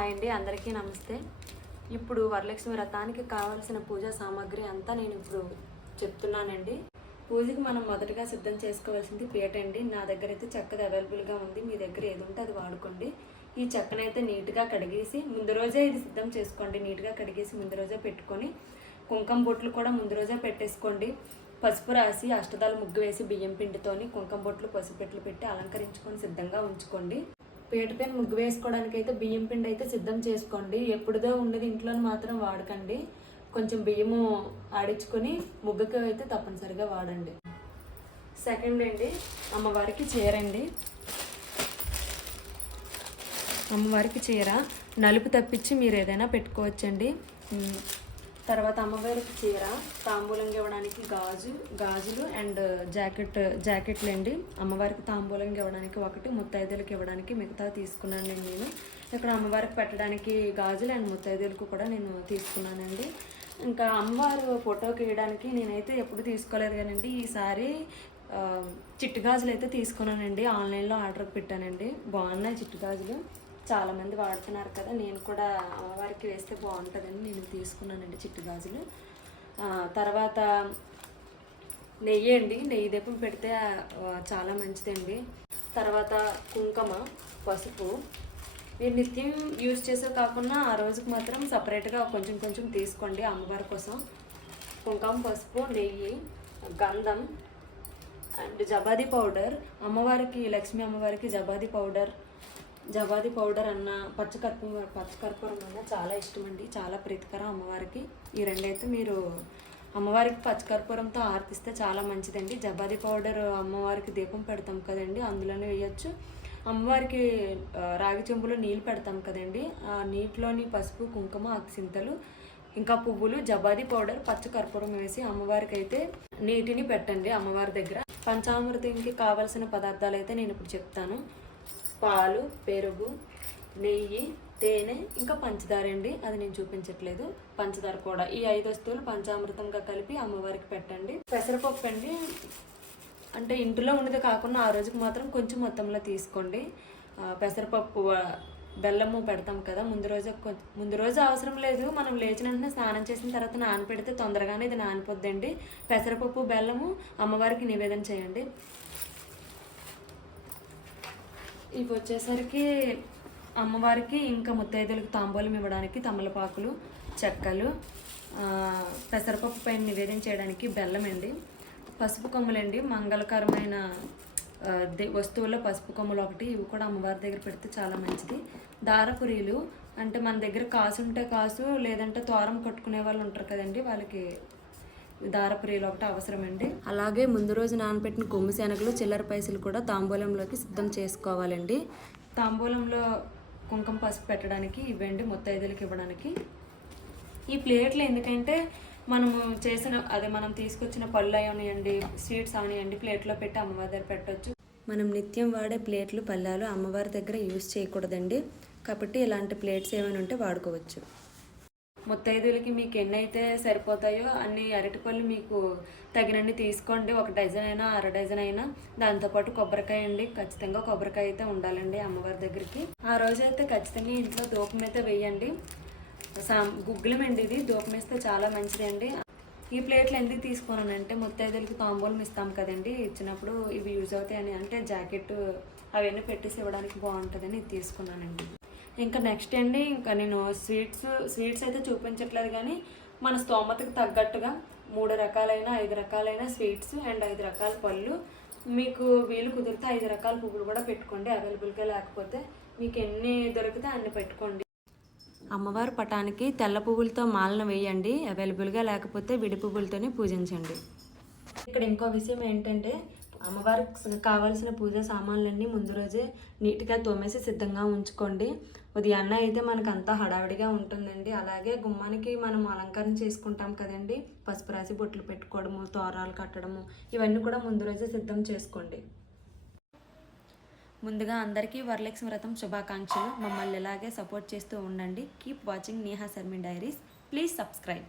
Hi అండి, అందరికీ నమస్తే. ఇప్పుడు వరలక్ష్మి వ్రతానికి కావాల్సిన పూజా సామాగ్రి అంతా నేను ఇప్పుడు చెప్తున్నానండి. పూజకి మనం మొదటగా సిద్ధం చేసుకోవాల్సింది పీట అండి. నా దగ్గర అయితే చెక్కది అవైలబుల్గా ఉంది. మీ దగ్గర ఏది ఉంటే అది వాడుకోండి. ఈ చెక్కనైతే నీట్గా కడిగేసి ముందు రోజే ఇది సిద్ధం చేసుకోండి. నీట్గా కడిగేసి ముందు రోజే పెట్టుకొని కుంకుమ బొట్లు కూడా ముందు రోజే పెట్టేసుకోండి. పసుపు రాసి అష్టదాలు ముగ్గు వేసి బియ్యం పిండితోని కుంకుమ బొట్లు పసుపెట్లు పెట్టి అలంకరించుకొని సిద్ధంగా ఉంచుకోండి. పీట పైన ముగ్గు వేసుకోవడానికి అయితే బియ్యం పిండి అయితే సిద్ధం చేసుకోండి. ఎప్పుడుదో ఉన్నది ఇంట్లో మాత్రం వాడకండి. కొంచెం బియ్యము ఆడించుకొని ముగ్గుకి అయితే తప్పనిసరిగా వాడండి. సెకండ్ అండి, అమ్మవారికి చీర అండి. అమ్మవారికి చీర నలుపు తప్పించి మీరు ఏదైనా పెట్టుకోవచ్చండి. తర్వాత అమ్మవారికి చీర, తాంబూలంగా ఇవ్వడానికి గాజులు అండ్ జాకెట్లు అండి. అమ్మవారికి తాంబూలంగా ఇవ్వడానికి ఒకటి, ముత్తైదులకు ఇవ్వడానికి మిగతా తీసుకున్నానండి. నేను ఇక్కడ అమ్మవారికి పెట్టడానికి గాజులు అండ్ ముత్తైదులకు కూడా నేను తీసుకున్నానండి. ఇంకా అమ్మవారు ఫోటోకి వేయడానికి నేనైతే ఎప్పుడు తీసుకోలేదు కానండి, ఈసారి చిట్టు గాజులు అయితే తీసుకున్నానండి. ఆన్లైన్లో ఆర్డర్ పెట్టానండి. బాగున్నాయి చిట్టు గాజులు, చాలామంది వాడుతున్నారు కదా, నేను కూడా అమ్మవారికి వేస్తే బాగుంటుందని నేను తీసుకున్నానండి చిట్టు గాజులు. తర్వాత నెయ్యి అండి, నెయ్యి దీపం పెడితే చాలా మంచిదండి. తర్వాత కుంకుమ, పసుపు మీరు నిత్యం యూజ్ చేసే కాకుండా ఆ రోజుకి మాత్రం సపరేట్గా కొంచెం కొంచెం తీసుకోండి అమ్మవారి కోసం. కుంకుమ, పసుపు, నెయ్యి, గంధం అండ్ జబాది పౌడర్. అమ్మవారికి, లక్ష్మీ అమ్మవారికి జబాది పౌడర్ అన్న పచ్చకర్పూరం అన్న చాలా ఇష్టం అండి, చాలా ప్రీతికరం అమ్మవారికి. ఈ రెండైతే మీరు అమ్మవారికి పచ్చకర్పూరంతో ఆర్తిస్తే చాలా మంచిదండి. జబాది పౌడర్ అమ్మవారికి దీపం పెడతాం కదండి, అందులోనే వేయచ్చు. అమ్మవారికి రాగి చెంబులో నీళ్ళు పెడతాం కదండి, ఆ నీటిలోని పసుపు, కుంకుమ, అక్షింతలు ఇంకా పువ్వులు, జబాది పౌడర్, పచ్చకర్పూరం వేసి అమ్మవారికి అయితే నీటిని పెట్టండి అమ్మవారి దగ్గర. పంచామృతంకి కావలసిన పదార్థాలు అయితే నేను ఇప్పుడు చెప్తాను. పాలు, పెరుగు, నెయ్యి, తేనె, ఇంకా పంచదార అండి, అది నేను చూపించట్లేదు. పంచదార కూడా, ఈ 5 వస్తువులు పంచామృతంగా కలిపి అమ్మవారికి పెట్టండి. పెసరపప్పు అండి, అంటే ఇంట్లో ఉన్నది కాకుండా ఆ రోజుకి మాత్రం కొంచెం మొత్తంలో తీసుకోండి. పెసరపప్పు, బెల్లము పెడతాం కదా ముందు రోజు అవసరం లేదు. మనం లేచిన వెంటనే స్నానం చేసిన తర్వాత నానపెడితే తొందరగానే ఇది నానిపోద్దండి. పెసరపప్పు, బెల్లము అమ్మవారికి నివేదన చేయండి. ఇవి వచ్చేసరికి అమ్మవారికి ఇంకా ముత్తైదులకు తాంబూలం ఇవ్వడానికి తమలపాకులు, చెక్కలు, పెసరపప్పు పైన నివేదన చేయడానికి బెల్లం అండి, పసుపు కొమ్ములండి. మంగళకరమైన వస్తువుల్లో పసుపు కొమ్ములు ఒకటి, ఇవి కూడా అమ్మవారి దగ్గర పెడితే చాలా మంచిది. దారపురీలు అంటే మన దగ్గర కాసు ఉంటే కాసు, లేదంటే తోరం కట్టుకునే వాళ్ళు ఉంటారు కదండి, వాళ్ళకి దారపురీలు ఒకటి అవసరమండి. అలాగే ముందు రోజు నానబెట్టిన కొమ్ము శనగలు, చిల్లర పైసలు కూడా తాంబూలంలోకి సిద్ధం చేసుకోవాలండి. తాంబూలంలో కుంకుమ, పసుపు పెట్టడానికి ఇవ్వండి, ముత్తైదులకు ఇవ్వడానికి. ఈ ప్లేట్లు ఎందుకంటే మనం తీసుకొచ్చిన పళ్ళు అవనివ్వండి, స్వీట్స్ అవనివ్వండి, ప్లేట్లో పెట్టి అమ్మవారి దగ్గర పెట్టవచ్చు. మనం నిత్యం వాడే ప్లేట్లు, పళ్ళాలు అమ్మవారి దగ్గర యూజ్ చేయకూడదండి, కాబట్టి ఇలాంటి ప్లేట్స్ ఏమైనా ఉంటే వాడుకోవచ్చు. ముత్తైదులకి మీకు ఎన్నైతే సరిపోతాయో అన్ని అరటిపళ్ళు మీకు తగినన్ని తీసుకోండి. 1 డజన్ అయినా, 1/2 డజన్ అయినా. దాంతోపాటు కొబ్బరికాయ అండి, ఖచ్చితంగా కొబ్బరికాయ అయితే ఉండాలండి అమ్మవారి దగ్గరికి. ఆ రోజు అయితే ఖచ్చితంగా ఇంట్లో ధూపం అయితే వేయండి. గుగ్గులం అండి, ఇది ధూపం వేస్తే చాలా మంచిదండి. ఈ ప్లేట్లు ఎందుకు తీసుకున్నానంటే ముత్తైదులకి తాంబూలం ఇస్తాం కదండి, ఇచ్చినప్పుడు ఇవి యూజ్ అవుతాయని, అంటే జాకెట్ అవన్నీ పెట్టేసి ఇవ్వడానికి బాగుంటుందని ఇది తీసుకున్నానండి. ఇంకా నెక్స్ట్ అండి, ఇంకా నేను స్వీట్స్ అయితే చూపించట్లేదు కానీ మన స్తోమతకు తగ్గట్టుగా 3 రకాలైన 5 రకాలైన స్వీట్స్ అండ్ 5 రకాల పళ్ళు, మీకు వీలు కుదిరితే 5 రకాల పువ్వులు కూడా పెట్టుకోండి. అవైలబుల్గా లేకపోతే మీకు ఎన్ని దొరికితే అన్ని పెట్టుకోండి. అమ్మవారి పటానికి తెల్ల పువ్వులతో మాలను వేయండి. అవైలబుల్గా లేకపోతే విడి పువ్వులతోనే పూజించండి. ఇక్కడ ఇంకో విషయం ఏంటంటే, అమ్మవారికి కావాల్సిన పూజా సామాన్లన్నీ ముందు రోజే నీట్గా తోమేసి సిద్ధంగా ఉంచుకోండి. ఉదయాన్నే అయితే మనకు అంతా హడావిడిగా ఉంటుందండి. అలాగే గుమ్మానికి మనం అలంకరణ చేసుకుంటాం కదండి, పసుపు రాసి బొట్లు పెట్టుకోవడము, తోరాలు కట్టడము, ఇవన్నీ కూడా ముందు రోజే సిద్ధం చేసుకోండి. ముందుగా అందరికీ వరలక్ష్మి వ్రతం శుభాకాంక్షలు. మమ్మల్ని ఇలాగే సపోర్ట్ చేస్తూ ఉండండి. Keep watching Neha Sharmi diaries. Please subscribe.